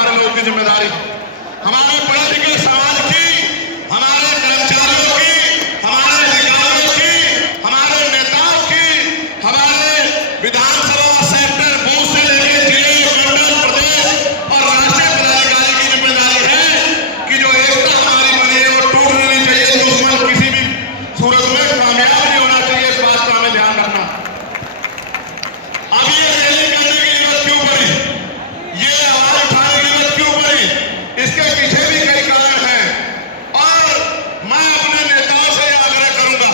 हमारे लोगों की जिम्मेदारी, हमारे पढ़े लिखे समाज की, हमारे कर्मचारियों की, हमारे अधिकारियों की, हमारे नेताओं की, हमारे विधानसभा सेक्टर बूथ से लेकर जिले, मंडल, प्रदेश और राष्ट्रीय पदाधिकारी की जिम्मेदारी है कि जो एकता हमारी बनी है वो टूट नहीं चाहिए। दुश्मन किसी भी सूरत में कामयाब नहीं होना चाहिए, इस बात का हमें ध्यान रखना। अब ये रैली करने की जरूरत क्यों पड़ी, ये आवाज उठाने की जरूरत क्यों पड़ी, इसके पीछे भी कई कारण हैं। और मैं अपने नेताओं से आग्रह करूंगा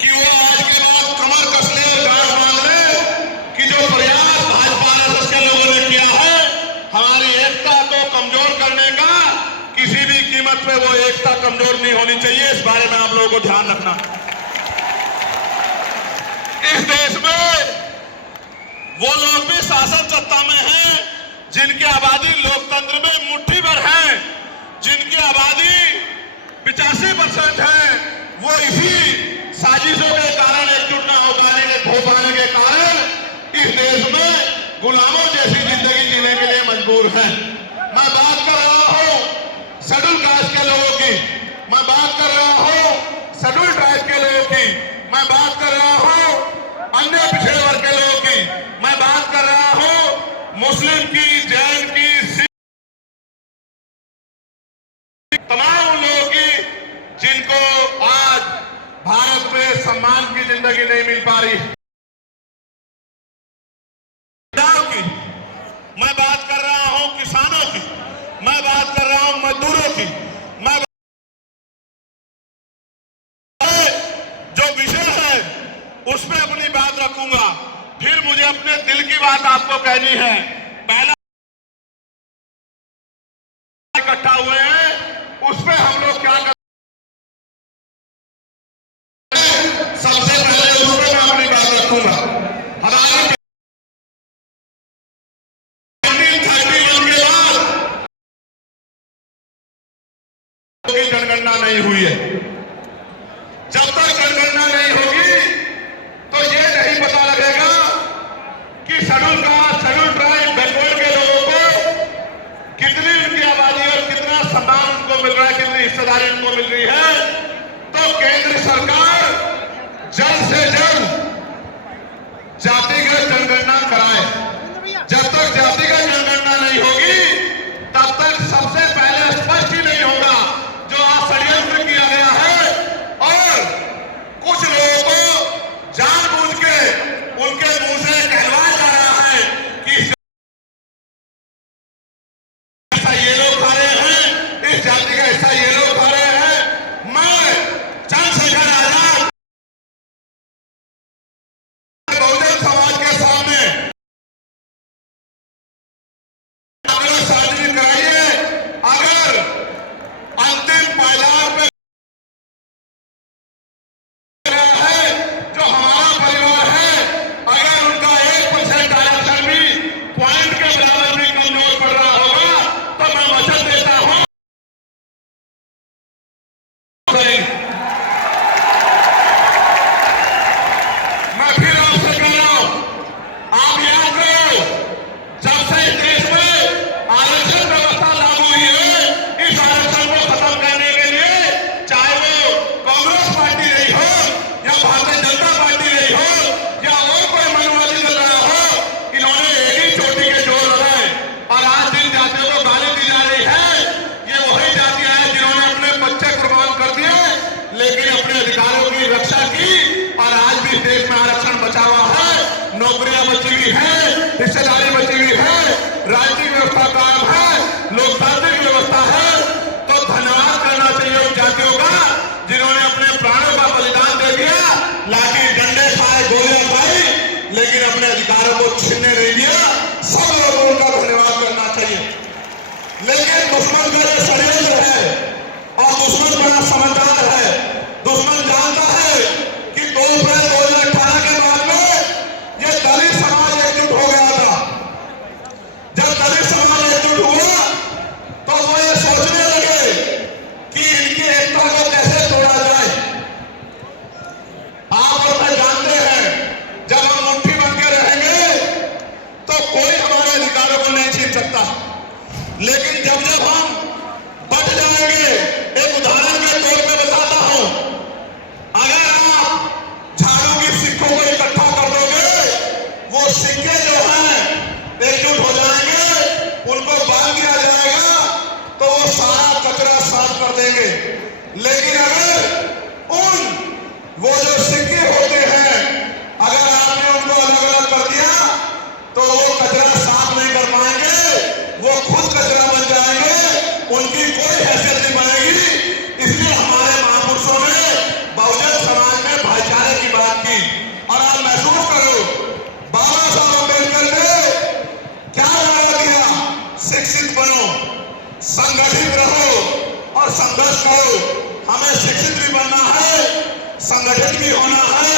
कि वो आज के बाद कमर कस ले और गांठ बांध ले कि जो प्रयास भाजपा आरएसएस के लोगों ने किया है हमारी एकता को कमजोर करने का, किसी भी कीमत पे वो एकता कमजोर नहीं होनी चाहिए। इस बारे में आप लोगों को ध्यान रखना। इस देश में वो लोग भी शासन सत्ता में हैं जिनकी आबादी लोकतंत्र में मुट्ठी भर है, जिनकी आबादी 85% है, वो इसी साजिशों के कारण, एकजुट न हो पाने के कारण इस देश में गुलामों जैसी जिंदगी जीने के लिए मजबूर है। मैं बात कर रहा हूं शेड्यूल कास्ट के लोगों की, मैं बात कर रहा हूं शेड्यूल ट्राइब के लोगों की, मैं बात कर रहा हूं अन्य पिछड़े वर्ग के लोगों की, मैं बात कर रहा हूं मुस्लिम की, जैन की, सिख, तमाम लोगों की जिनको आज भारत में सम्मान की जिंदगी नहीं मिल पा रही। मैं बात कर रहा हूं किसानों की, मैं बात कर रहा हूं मजदूरों की, मैं जो विषय है उसमें अपनी बात रखूंगा। फिर मुझे अपने दिल की बात आपको कहनी है। पहला इकट्ठा हुए हैं उसमें हम लोग क्या कर, सबसे पहले उसमें मैं अपनी बात रखूंगा। हमारी 1931 के बाद कोई जनगणना नहीं हुई है। जब तक जनगणना नहीं होगी तो ये नहीं पता लगेगा कि schedule caste, schedule tribe, backward के लोगों को कितनी उनकी आबादी और कितना सम्मान उनको मिल रहा है, कितनी हिस्सेदारी उनको मिल रही है। तो केंद्र सरकार जल्द से जल्द जातिगत जनगणना कराए। जब तक जातिगत जनगणना नहीं होगी तब तक सबसे पहले स्पष्ट ही नहीं होगा जो आज षड्यंत्र किया गया है और कुछ लोगों को जानबूझ के उनके मुंह से कहलवाया जा रहा है कि ऐसा ये लोग खा रहे हैं, इस जाति का ऐसा ये लोग खा रहे हैं। मैं चंद्रशेखर आजाद बहुजन समाज के सामने लेकिन जब जब हम बच जाएंगे, एक उदाहरण के तौर पे बताता हूं, अगर आप झाड़ू की सिक्कों को इकट्ठा कर दोगे, वो सिक्के जो हैं एकजुट हो जाएंगे, उनको बांध दिया जाएगा तो वो सारा कचरा साफ कर देंगे। लेकिन अगर वो जो सिक्के होते हैं, अगर आपने उनको अलग अलग कर दिया तो वो कचरा साफ नहीं कर पाएंगे, वो खुद कचरा बन जाएंगे, उनकी कोई हैसियत नहीं बनेगी। इसलिए हमारे महापुरुषों ने बहुजन समाज में भाईचारे की बात की। और आप महसूस करो, बाबा साहब अम्बेडकर ने क्या नारा दिया? शिक्षित बनो, संगठित रहो और संघर्ष करो। हमें शिक्षित भी बनना है, संगठित भी होना है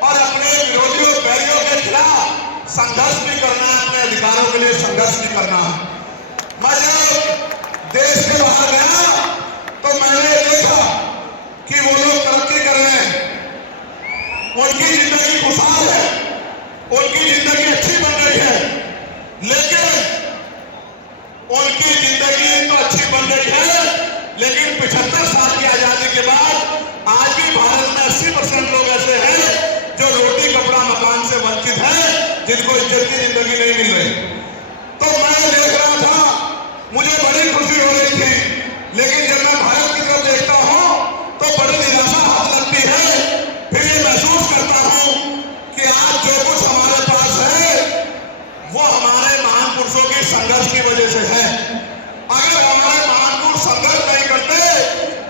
और अपने विरोधियों बैरियों के खिलाफ संघर्ष भी करना है, अपने अधिकारों के लिए संघर्ष भी करना है। मैं जब देश के बाहर गया तो मैंने देखा कि वो लोग तरक्की कर रहे हैं, उनकी जिंदगी खुशहाल है, उनकी जिंदगी अच्छी बन रही है। लेकिन उनकी जिंदगी तो अच्छी बन रही है, लेकिन 75 साल की आजादी के बाद आज भी भारत में 80% लोग ऐसे हैं जो रोटी कपड़ा मकान से वंचित हैं, जिनको इज्जत की जिंदगी नहीं मिल रही। तो मैं देख रहा था, मुझे बड़ी खुशी हो रही थी, लेकिन जब मैं भारत की तरफ देखता हूं तो बड़ी निराशा हाथ लगती है। फिर ये महसूस करता हूं कि आज जो कुछ हमारे पास है वो हमारे महान पुरुषों के संघर्ष की वजह से है। अगर हमारे महान पुरुष संघर्ष नहीं करते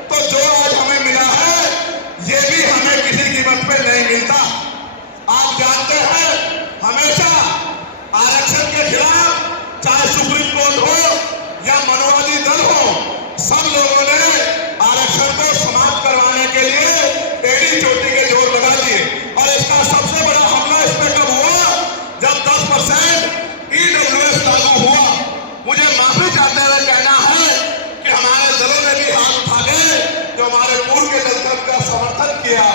तो जो आज हमें मिला है ये भी हमें किसी कीमत पे नहीं मिलता। आप जानते हैं, हमेशा आरक्षण के खिलाफ चाहे सुप्रीम कोर्ट हो या मनोवादी दल हो, सब लोगों ने आरक्षण को समाप्त करवाने के लिए एड़ी चोटी के जोर लगा दिए। और इसका सबसे बड़ा हमला इस पे कब हुआ? जब 10% EWS लागू हुआ। मुझे माफी चाहते हुए कहना है कि हमारे दलों ने भी हाथ उठा के जो हमारे पूर्व के दल का समर्थन किया,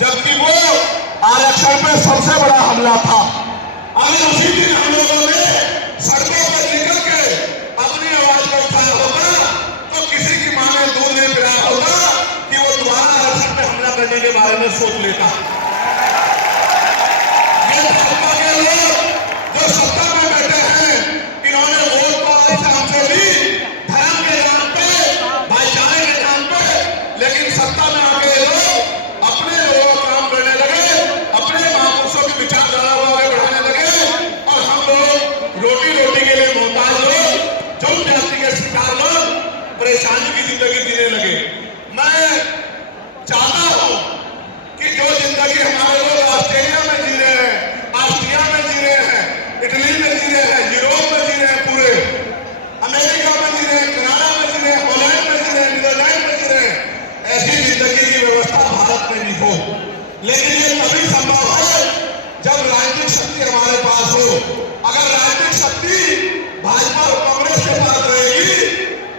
जबकि वो आरक्षण पे सबसे बड़ा हमला था। अगर उसी दिन हम लोगों ने सड़कों पर निकल के अपनी आवाज को उठाया होगा तो किसी की मां ने दूध नहीं पिलाया होगा कि वो दोबारा आरक्षण पे हमला करने के बारे में सोच लेता। ये भाजपा के लोग जो सत्ता में बैठे हैं, इन्होंने वोट पाने से हमसे भी धर्म के नाम पे, भाईचारे के नाम पे, लेकिन सत्ता में आके लोग अपने लोगों का काम करने लगे, अपने महापुरुषों की विचारधारा को आगे बढ़ाने लगे और हम लोग रोटी के लिए मोहताज लोग, जुल्म जाति के शिकार लोग परेशानी की जिंदगी जीने लगे। मैं चाहता हूं कि जो जिंदगी हमारे लोग ऑस्ट्रेलिया में जी रहे हैं, ऑस्ट्रिया में जी रहे हैं, इटली में जी रहे हैं, यूरोप में जी रहे हैं, पूरे अमेरिका में जी रहे हैं, कनाडा में जी रहे हैं, हॉलैंड में जी रहे हैं, नीदरलैंड में जी रहे हैं, ऐसी जिंदगी की व्यवस्था भारत में भी हो। लेकिन ये तभी संभव है जब राजनीतिक शक्ति हमारे पास हो। अगर राजनीतिक शक्ति भाजपा और कांग्रेस के पास रहेगी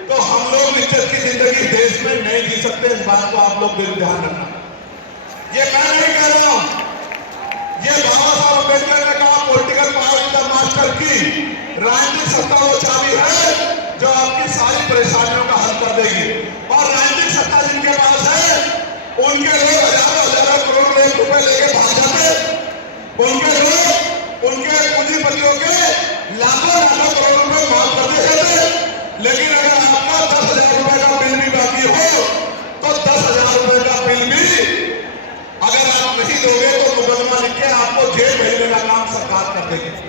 तो हम लोग इज्जत की जिंदगी देश में नहीं जी सकते। इस बात को आप लोग दिल ध्यान रखना। ये मैं नहीं कह रहा हूं, ये बाबा साहब अम्बेडकर ने कहा, पॉलिटिकल पावर द मास्टर की। राजनीतिक सत्ता वो चाबी है जो आपकी सारी परेशानियों का हल कर देगी। और राजनीतिक सत्ता जिनके पास है उनके लोग हजारों करोड़ रुपए लेके भाग जाते, उनके लोग उनके पूंजीपतियों के लाखों करोड़ रुपए माफ कर देते। लेकिन अगर आपका 10,000 रुपए का बिल भी बाकी हो तो 10,000 रुपए का बिल भी अगर आप नहीं दोगे तो मुकदमा लिख के आपको जेल भेजने का काम सरकार कर देगी।